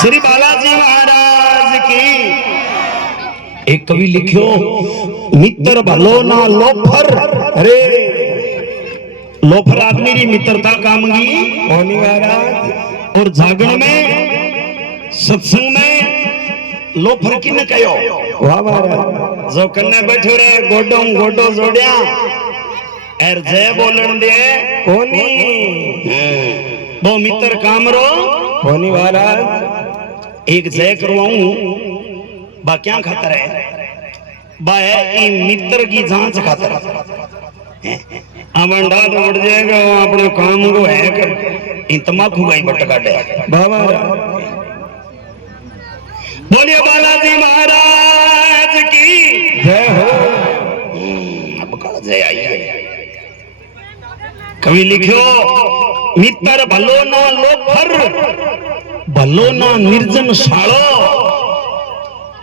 श्री बालाजी महाराज की। एक कवि लिखियो, मित्र भलो ना लोफर। अरे लोफर आदमी री मित्रता कामगी होनी महाराज। और जागरण में सत्संग में लोफर की न कहो। वाह महाराज। जो कन्ने बैठो रे गोडो गोडो जोड़िया एर जय बोलन दे कोनी वो मित्र कामरो होनी महाराज। एक जय करवाऊं बा क्या खातर है? बा है मित्र की जांच खातर। अवंडा तो उड़ जाएगा अपने काम को है कर तमाकू गई बट काटे। बाबा बोलिए बालाजी महाराज की जय हो। अब कल जय आई है। कवि लिखियो, मित्र भलो ना लोफर, भलो ना निर्जन शालो।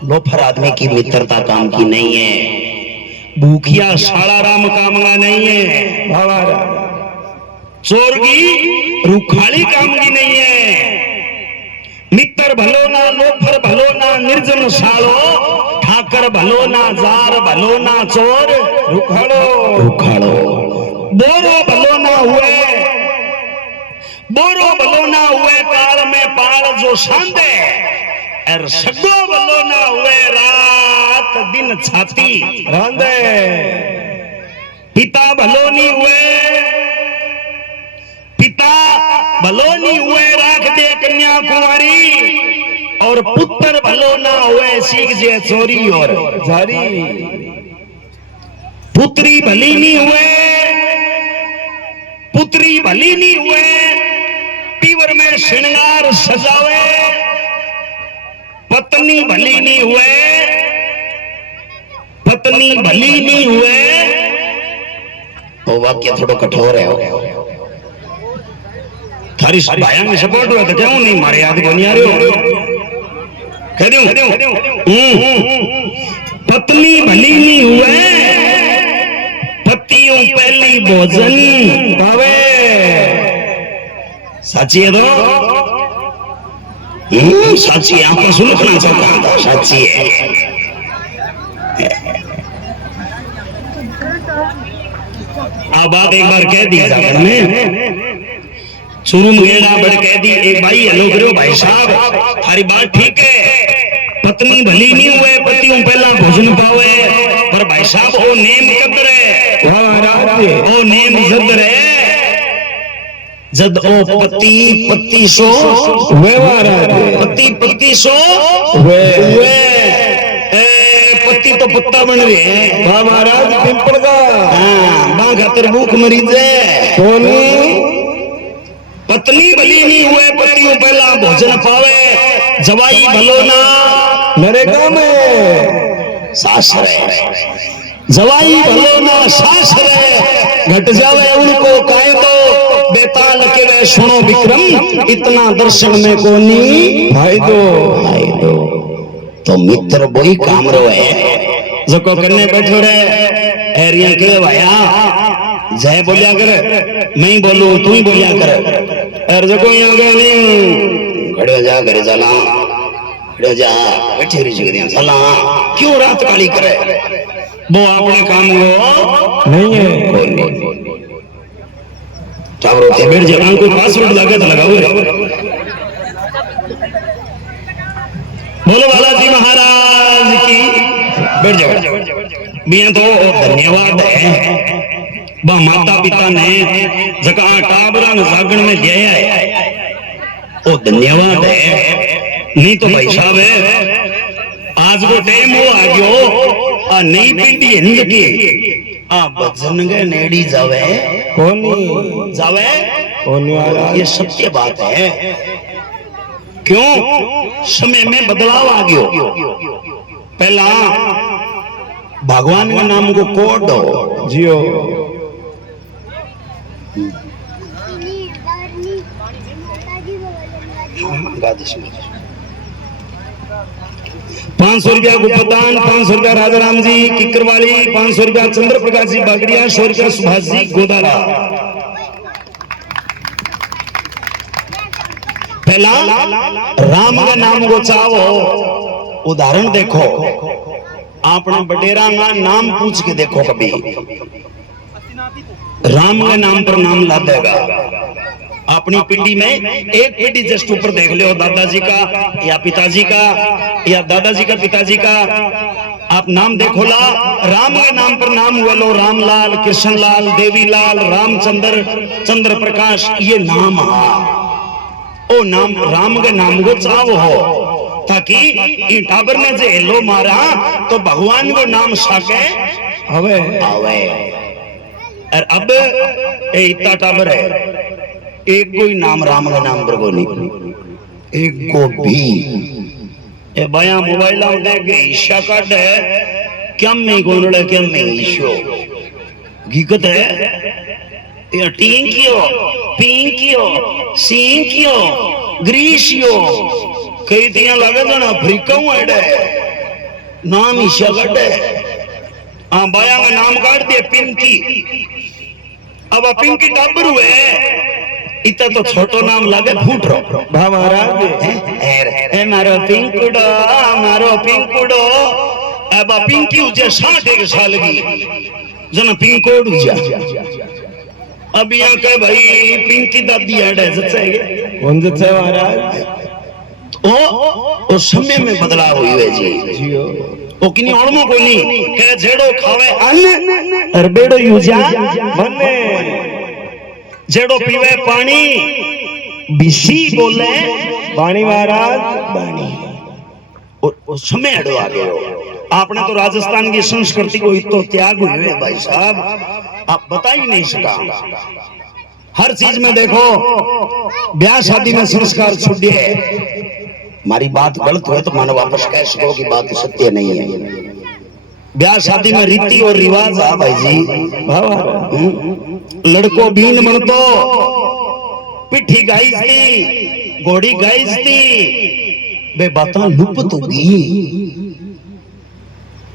लोफर आदमी की मित्रता काम की नहीं है। भूखिया शाला राम कामगा नहीं है। चोर की रुखाली काम की नहीं है। मित्र भलो ना लोफर भलो ना निर्जन शालो। ठाकर भलो ना जार भलो ना चोर रुखालो रुखालो। बोरो भलो ना हुए, बोरो भलो ना हुए काल में पाल जो शांदे। और सगो भलो ना हुए रात दिन छाती रांदे। पिता भलो नहीं हुए, पिता भलो नहीं हुए राख दे कन्या कुंवारी। और पुत्र भलो ना हुए सीख जे चोरी और जारी। पुत्री भली नहीं हुए, पुत्री भली नहीं हुए पीवर में श्रृंगार सजावे। पत्नी भली नहीं हुए, पत्नी भली नहीं हुए। वो वाक्य थोड़ा कठोर है। थारी भाया में सपोर्ट हुआ तो क्यों नहीं मारे याद को नहीं आ रहे हो? कह दूं पत्नी भली नहीं हुए, पतियों पहली भोजन पावे। साची है तो साची है। आपको सुनना चाहता था साची है। आप बात एक बार कह दी जाकर में शुरू में बड़ कह दी। एक भाई हेलो करो भाई साहब थारी बात ठीक है। पत्नी भली नहीं हुए पतियों पहला भोजन पावे। पर भाई साहब वो नेम कदर है, वो नेम कदर है। जद ओ पति पति सो व्यवहार, पति पति सो वे पति तो पत्ता बन रहे हैं महाराज पिंपल का। हाँ बाघ भूख मरीज है। पत्नी भली नहीं हुए पतियों पहला भोजन पावे। जवाई भलो ना नरेगा में सास है। जवाई भलो ना सास है। घट जावे उनको काहे तो बेताल के वे सुनो विक्रम। इतना दर्शन में कोनी भाई दो। तो मित्र बोई कामरो है जो को करने बैठो रे एरिया के भाया जय बोलिया कर। मैं ही बोलूं तू ही बोलिया कर। और जो कोई आगे नहीं खड़े जा घरे चला खड़े जा बैठे रही जगह चला। क्यों रात काली करे? वो अपने काम को नहीं है। चावरों के बैठ जा कोई पासवर्ड लगे तो लगाओ। बोलो बालाजी महाराज की। बैठ जाओ बिया तो धन्यवाद है बा माता पिता ने जका टाबरा जागरण में दिया है वो धन्यवाद है। नहीं तो भाई साहब आज वो टाइम वो आ गयो आ नई पीढ़ी हिंद की आ भजन के नेड़ी जावे कोनी जावे कोनी। ये सत्य बात है। क्यों? समय में बदलाव आ गयो। पहला भगवान के नाम को कोड हो जियो। ₹500 को प्रदान, ₹500 राजा राम जी किकरवाली, ₹500 चंद्र प्रकाश जी बागड़िया, ₹100 सुभाष जी गोदारा। पहला राम का नाम को चाहो उदाहरण देखो, आपने बडेरा का नाम पूछ के देखो कभी, राम के नाम पर नाम ला देगा। अपनी पीढ़ी में एक पीढ़ी जस्ट ऊपर देख लो, दादाजी का या पिताजी का या दादाजी का पिताजी का, आप नाम देखो ला, राम के नाम पर नाम हुआ लो, रामलाल, कृष्णलाल, देवीलाल, रामचंद्र, चंद्र प्रकाश, ये नाम ओ नाम राम के नाम को चाव हो, ताकि टाबर ने जे हेलो मारा तो भगवान को नाम साके हवे आवे। और अब इतना टाबर है, एक कोई नाम राम का नाम पर को नहीं, एक को भी ए बया मोबाइल दे के ईशा कट है, क्या में गोनड़े क्या में ईशो हकीकत है, ये टिंकियो पिंकियो सिंकियो ग्रीशियो कई दिया लगे तो ना अफ्रीका है नाम ईशा कट है। हाँ बाया का नाम काट दिया पिंकी, अब पिंकी टाबर हुए इतना तो छोटो नाम लगे फूट रो मारो पिंकुडो मारो पिंकुडो। अब पिंकी उजे 60 साल की जना पिंकोड उजा, अब यहाँ कहे भाई पिंकी दादी है कौन जच्चा महाराज, ओ समय में बदलाव हुई है जी, ओ किनी ओळमो कोनी के जेड़ो खावे अन्न और बेड़ो यूजा मने, जेड़ो पीवे पानी बिसी बोले पानी महाराज पानी, और समय अड़ो आ गयो। आपने तो राजस्थान की संस्कृति को इतो त्याग हुए है भाई साहब, आप बता ही नहीं सका। हर चीज में देखो, ब्याह शादी में संस्कार छूट है, हमारी बात गलत हो तो मानो वापस कह सको कि बात सत्य नहीं है। ब्याह शादी में रीति और रिवाज आ भाई जी, लड़को बीन मन तो पिठी गाइस थी, घोड़ी गाइस थी, बे बात लुप्त होगी।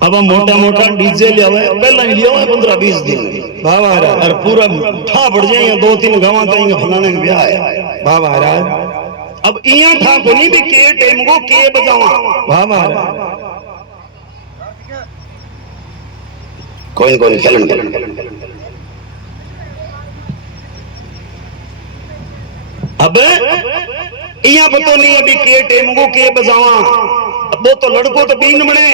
अब मोटा मोटा डीजे लिया हुआ है, पहला ही लिया हुआ है 15-20 दिन और पूरा ठा पड़ जाए, 2-3 गाँव तो फलाने का ब्याह है वाह महाराज। अब इया था कोनी भी के टाइम को के बजावा वाह महाराज, कोई कोई खेलन अब इया पता नहीं अभी के टाइम को के बजावा। अब वो तो लड़को तो बीन बने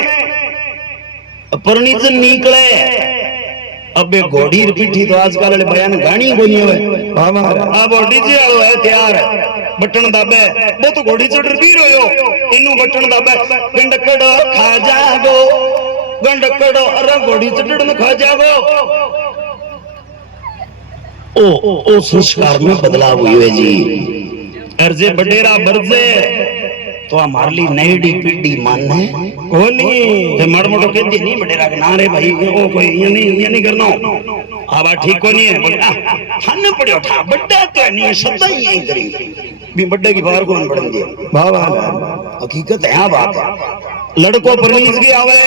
परनीजन निकले, अब घोड़ी पीठी तो आजकल बयान गानी को नहीं है, अब डीजे वालो है तैयार बटन दाबे, वो तो घोड़ी चढ़ भी रोयो इनु बटन दाबे, गंडकड़ो खा जागो गंडकड़ो, अरे घोड़ी चढ़ में खा जागो। ओ संस्कार में बदलाव हुई है जी। अर्जे बडेरा बरजे तो हमारे लिए नई पीढ़ी मानना है कोनी, माड़ो मोटो कहती नहीं बडेरा के ना रे भाई वो कोई ये नहीं करना आवा ठीक को नहीं है, खाने पड़े ठा बड्डा तो नहीं सदा ही यही करेंगे भी बड्डे की बाहर कौन पड़न दिए बाबा, हकीकत है यहाँ बात है। लड़को परनीज की आवे,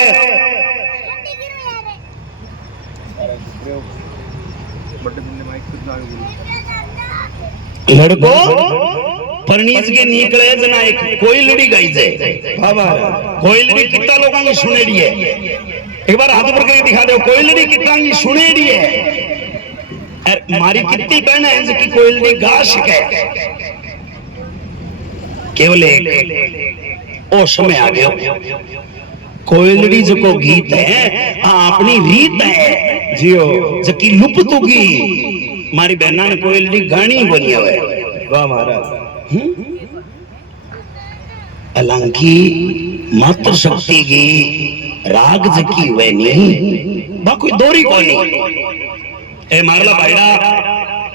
लड़को परनीज के निकले जना एक कोई लड़ी गाई जाए, कोई लड़ी कितना लोगों की सुनेड़ी है, एक बार हाथ पर करके दिखा दो कोई लड़ी कितना की सुनेड़ी है। मारी कितनी बहन है जिसकी कोई लड़ी गा सके, केवल एक ओ समय आ गया कोयलड़ी जो को गीत है अपनी रीत है जियो जकी लुप्त होगी। मारी बहना ने कोयलड़ी गानी बनी हुए वाह महाराज। हालांकि मात्र शक्ति की राग जकी हुए नहीं बा कोई दोरी को नहीं। ए मारला भाईड़ा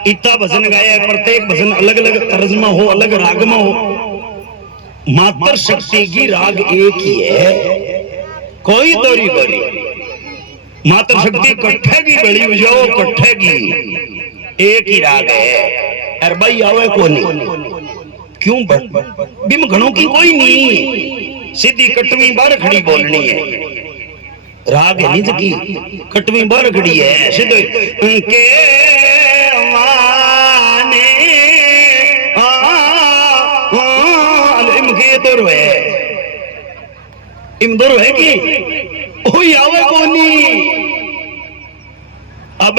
इतना भजन गाया, प्रत्येक भजन अलग अलग तर्ज में हो, अलग राग में हो, मात्र शक्ति की राग एक ही है, कोई दोरी को नहीं। मात्र शक्ति कट्ठे की बड़ी बुझाओ, कट्ठे की एक ही राग है, अरे भाई आवे को नहीं क्यों बिम घणों की कोई नहीं, सीधी कटवी बार खड़ी बोलनी है, राग है निज की कटवी बार खड़ी है सीधे के माने के दूर हुए इम दूर है कि ओही आवे कोनी अब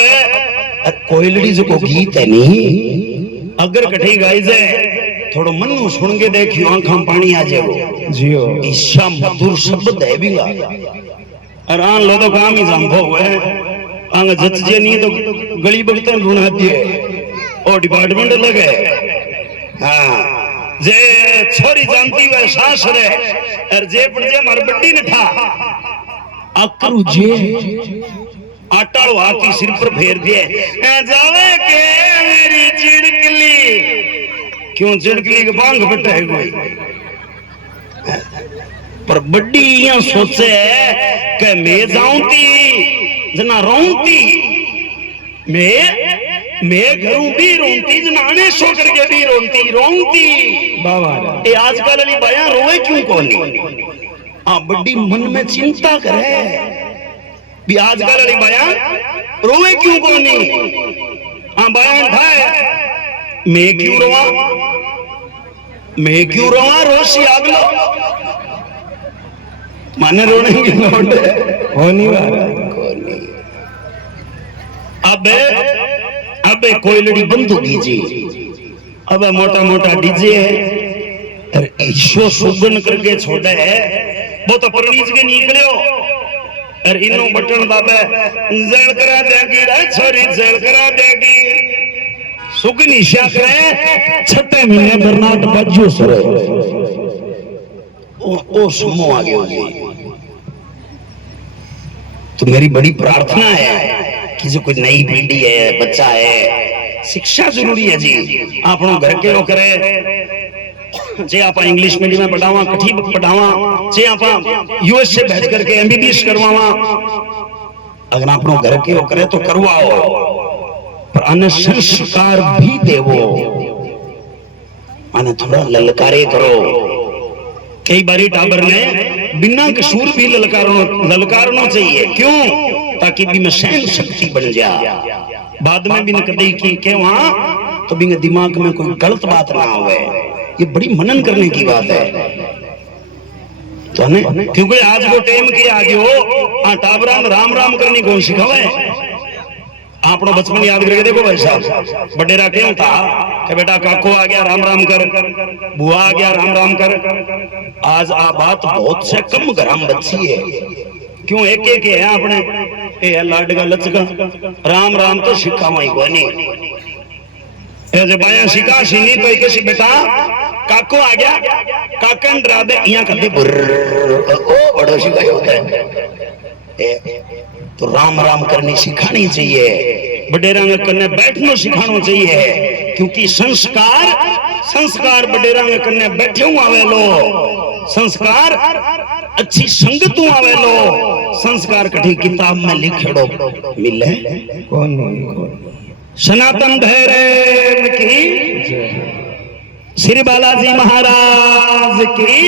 कोयलड़ी जो को गीत है नहीं अगर कठी गाई जाए थोड़ो मन नु सुन के देखियो आंखों पानी आ जाएगो जियो ईशा मधुर शब्द है भी और आन लो तो काम ही संभव है आंग जच्चे नहीं तो गली बगतन ढूंढा दिए और डिपार्टमेंट लगे हाँ जे छोरी जानती वे सास रे और जे पर जे मार बड्डी ने था अकरू जे आटा हाथी सिर पर फेर दिए जावे के मेरी चिड़कली क्यों चिड़कली के बांग बटा है कोई पर बड्डी यहाँ सोचे कि मैं जाऊंती जना रोंती मैं घरों भी रोंती जना आने सो करके भी रोंती बाबा ये आजकल वाली बायां रोए क्यों कोनी हाँ बड्डी मन में चिंता करे भी आजकल वाली बायां रोए क्यों कोनी हाँ बायां ठाए मैं क्यों रोवा रोशी आगलो माने रोने की नोट होनी अब कोयलड़ी बंद हो दीजिए अब मोटा मोटा डीजे है ईशो सुगन करके छोड़े है वो तो परवीज के निकले और इनो बटन दाबे जल करा देगी रे छोरी जल करा देगी सुगनी शाख रहे छठे महीने बरनाट बज्जो सरे ओ समो आ गया तो मेरी बड़ी प्रार्थना है कि जो कोई नई पीढ़ी है बच्चा है शिक्षा जरूरी है जी आपनो घर के करे जे आप इंग्लिश मीडियम में पढ़ावा कठी पढ़ावा जे आप यूएस से भेज करके एमबीबीएस करवावा अगर आपनो घर के करे तो करवाओ पर अन संस्कार भी देवो अन थोड़ा ललकारे करो कई बारी टाबर ने बिना कसूर भी ललकारना चाहिए क्यों ताकि भी में सहन शक्ति बन जा बाद में भी न कदई की के वहां तो भी दिमाग में कोई गलत बात ना आवे ये बड़ी मनन करने की बात है तो ने क्योंकि आज वो टाइम के आगे हो टाबरा राम राम करनी कौन सिखावे आपनो बचपन याद करके देखो भाई साहब बडेरा क्यों था कि बेटा काको आ गया राम राम कर बुआ आ गया राम राम कर आज आ बात बहुत से कम गरम बच्ची है क्यों एक एक है अपने ए लाडगा लचका राम राम तो सिखा माई कोनी ए जे बाया सिखा सीनी तो किसी बेटा काको आ गया काकन डरा दे यहां करते ओ बड़ो सिखाई होता है तो राम राम करनी सिखानी चाहिए बडेरा में करने बैठना सिखाना चाहिए क्योंकि संस्कार बडेरा में करने बैठे हुआ आवे लो संस्कार अच्छी संगत आवे लो संस्कार कठी किताब में लिखेड़ो मिले कौन सनातन धैर्य की श्री बालाजी महाराज की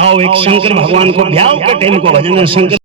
आओ एक शंकर भगवान को ब्याह का टाइम को भजन शंकर